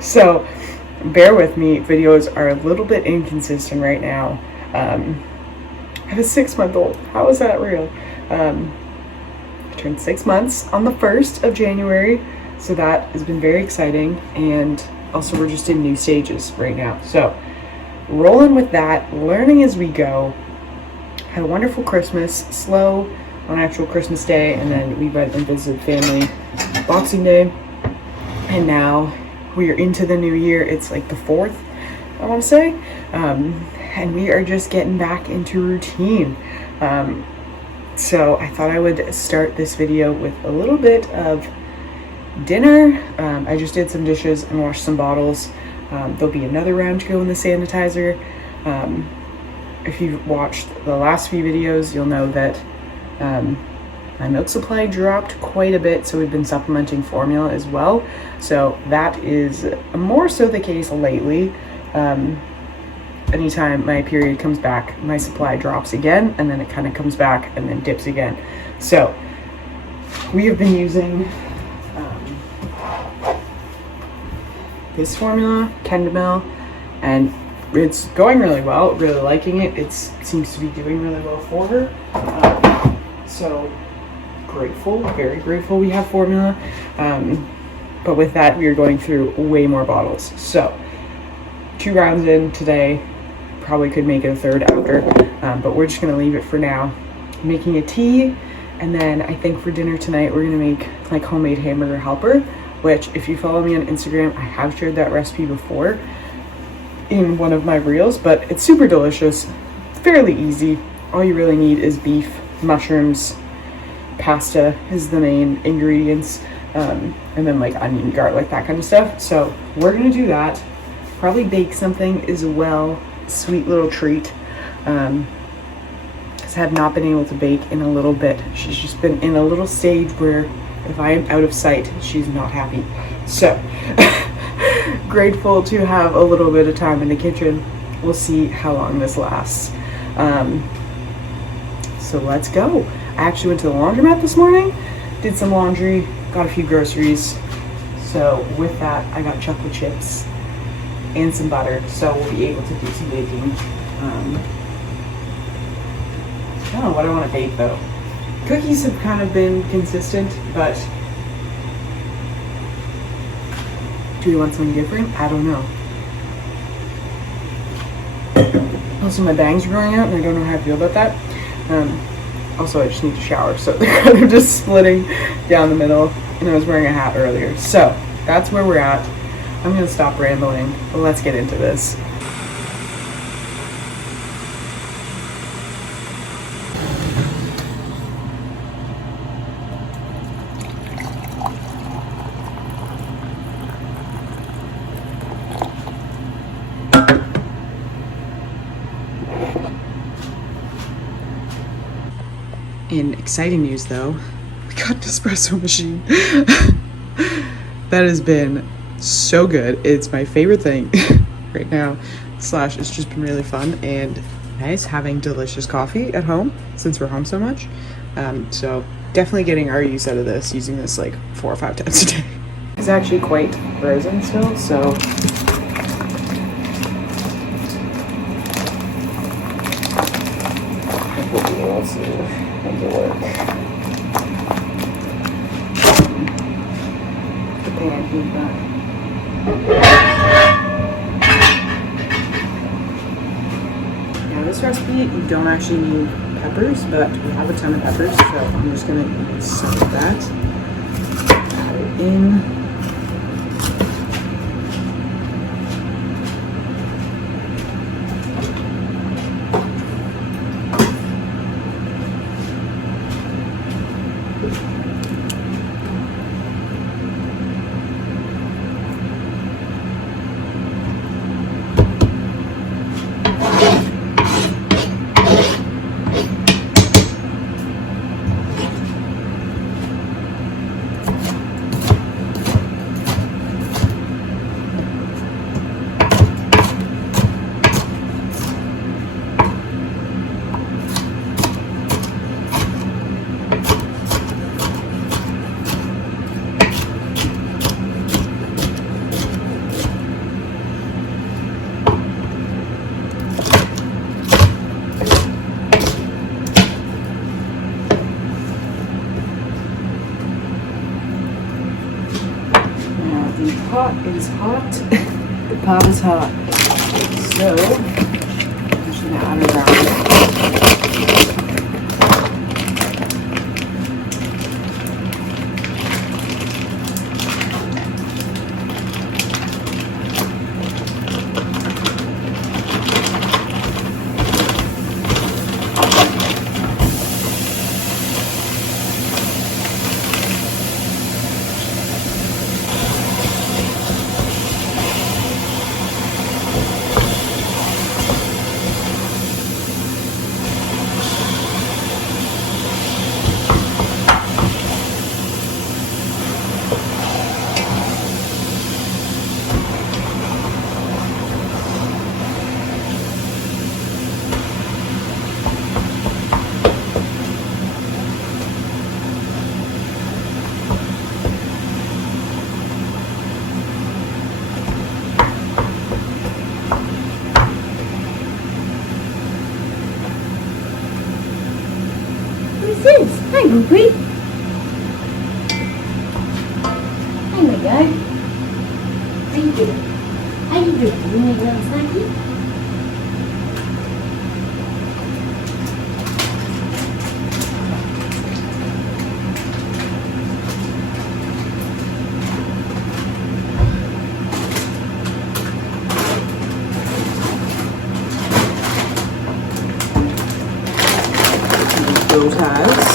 So bear with me, videos are a little bit inconsistent right now. I have a 6-month-old. How is that real? I turned 6 months on the 1st of January, so that has been very exciting, and also we're just in new stages right now. So rolling with that, learning as we go. Had a wonderful Christmas, slow on actual Christmas Day, and then we went and visited family Boxing Day, and now we are into the new year. It's like the 4th, I want to say, and we are just getting back into routine. So I thought I would start this video with a little bit of dinner. I just did some dishes and washed some bottles. There'll be another round to go in the sanitizer. If you've watched the last few videos, you'll know that my milk supply dropped quite a bit, so we've been supplementing formula as well. So that is more so the case lately. Anytime my period comes back, my supply drops again, and then it kind of comes back and then dips again. So we have been using this formula, Kendamil, and it's going really well. Really liking it. It seems to be doing really well for her. So grateful, very grateful we have formula. But with that, we are going through way more bottles. So 2 rounds in today, probably could make it a 3rd after, but we're just gonna leave it for now. Making a tea, and then I think for dinner tonight we're gonna make like homemade hamburger helper, which if you follow me on Instagram, I have shared that recipe before in one of my reels, but it's super delicious, fairly easy. All you really need is beef, mushrooms, pasta is the main ingredients, and then like onion, garlic, that kind of stuff. So we're gonna do that. Probably bake something as well, sweet little treat, because I have not been able to bake in a little bit. She's just been in a little stage where if I am out of sight, she's not happy. So grateful to have a little bit of time in the kitchen. We'll see how long this lasts. So let's go. I actually went to the laundromat this morning, did some laundry, got a few groceries. So with that, I got chocolate chips and some butter, so we'll be able to do some baking. I don't know what I want to bake though. Cookies have kind of been consistent, but do we want something different? I don't know. Also, my bangs are growing out and I don't know how I feel about that. Also, I just need to shower, so they're kind of just splitting down the middle, and I was wearing a hat earlier. So that's where we're at. I'm gonna stop rambling, but let's get into this. In exciting news though, we got an espresso machine. That has been so good. It's my favorite thing right now, / it's just been really fun and nice having delicious coffee at home since we're home so much. So definitely getting our use out of this, using this like 4 or 5 times a day. It's actually quite frozen still, so I think we'll be able to make it work. The pan heat back. Now this recipe, you don't actually need peppers, but we have a ton of peppers, so I'm just gonna use some of that. Add it in. pot is hot. The pot is hot. So, I'm just gonna add around. Hi, Goopy. Hi, my guy. How you doing? How you doing? You need a little snacky? Bow ties.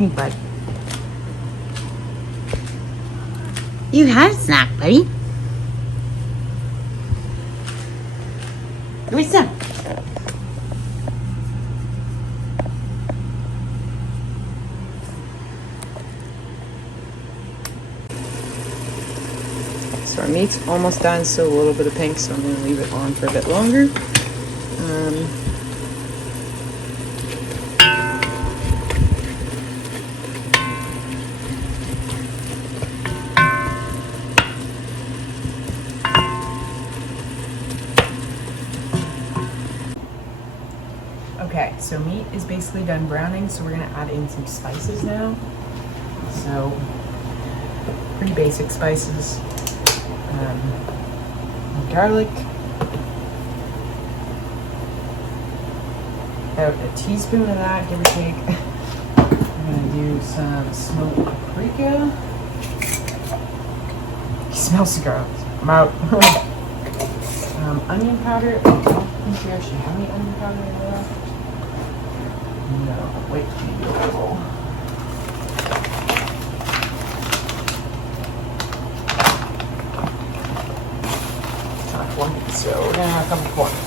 Hey, bud. You had a snack, buddy. Give me some. So our meat's almost done, still a little bit of pink, so I'm going to leave it on for a bit longer. Okay, so meat is basically done browning, so we're going to add in some spices now. So, pretty basic spices. garlic. About a teaspoon of that, give or take. I'm gonna do some smoked paprika. He smells the garlic. I'm out. Onion powder. I don't think we actually have any onion powder left. No, wait, maybe a little. Not one, so we're gonna have a couple corners.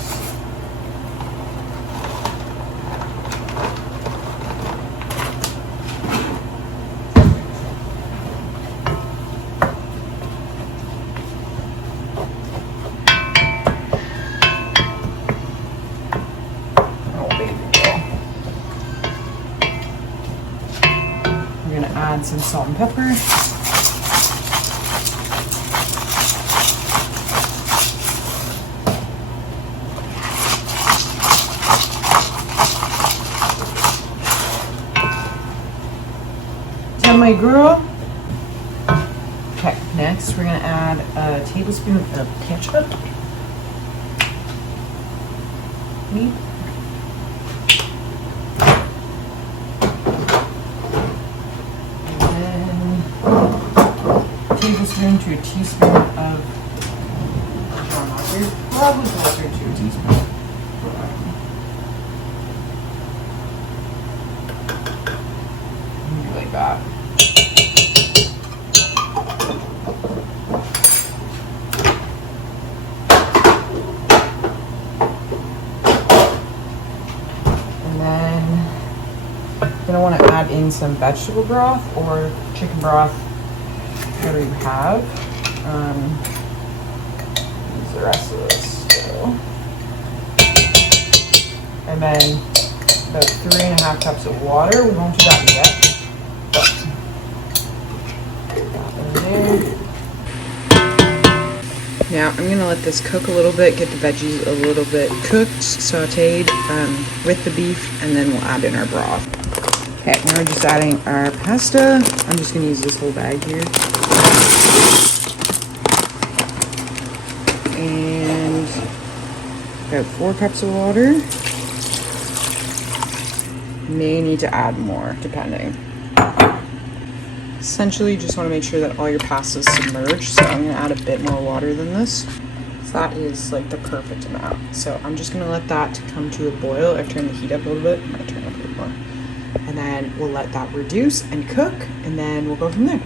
Add some salt and pepper. Tell my girl. Okay, next we're gonna add a tablespoon of ketchup. Tablespoon to a teaspoon of brown mustard, probably closer to a teaspoon. Maybe like that. And then you're gonna want to add in some vegetable broth or chicken broth. Whatever you have. Use the rest of this still. And then about 3.5 cups of water. We won't do that yet. But that in there. Now I'm gonna let this cook a little bit, get the veggies a little bit cooked, sauteed with the beef, and then we'll add in our broth. Okay, now we're just adding our pasta. I'm just gonna use this whole bag here. And about 4 cups of water. May need to add more, depending. Essentially, you just want to make sure that all your pasta is submerged. So I'm going to add a bit more water than this. So that is like the perfect amount. So I'm just going to let that come to a boil. I've turned the heat up a little bit. I might turn it up a little more. And then we'll let that reduce and cook, and then we'll go from there.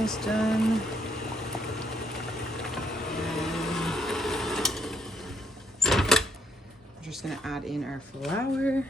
almost done. We're just gonna add in our flour.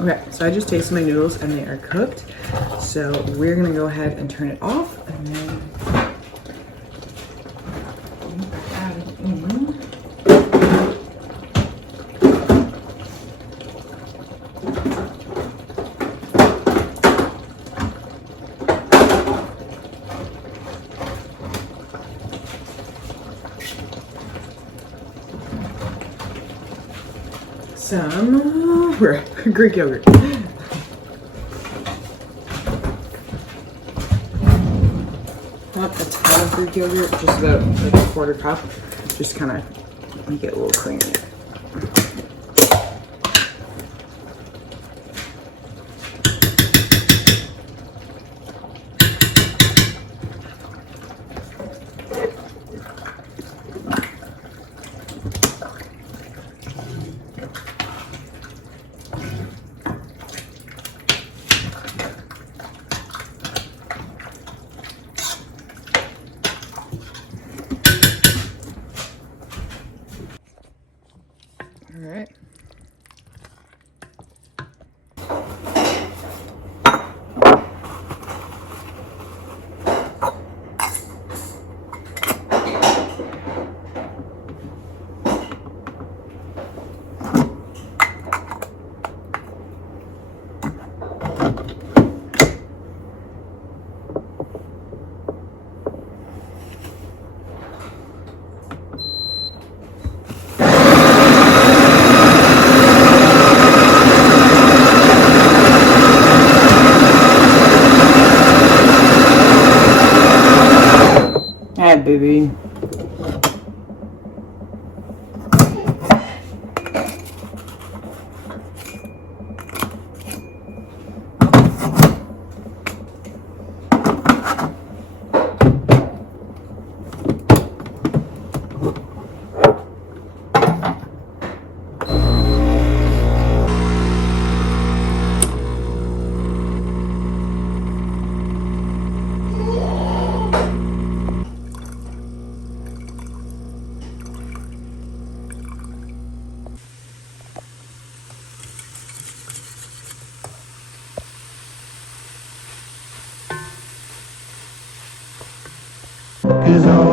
Okay, so I just tasted my noodles and they are cooked. So we're gonna go ahead and turn it off and then add it in. Some Greek yogurt. Not a ton of Greek yogurt, just about like a quarter cup. Just kind of make it a little creamy. All right. Hi, baby. Is all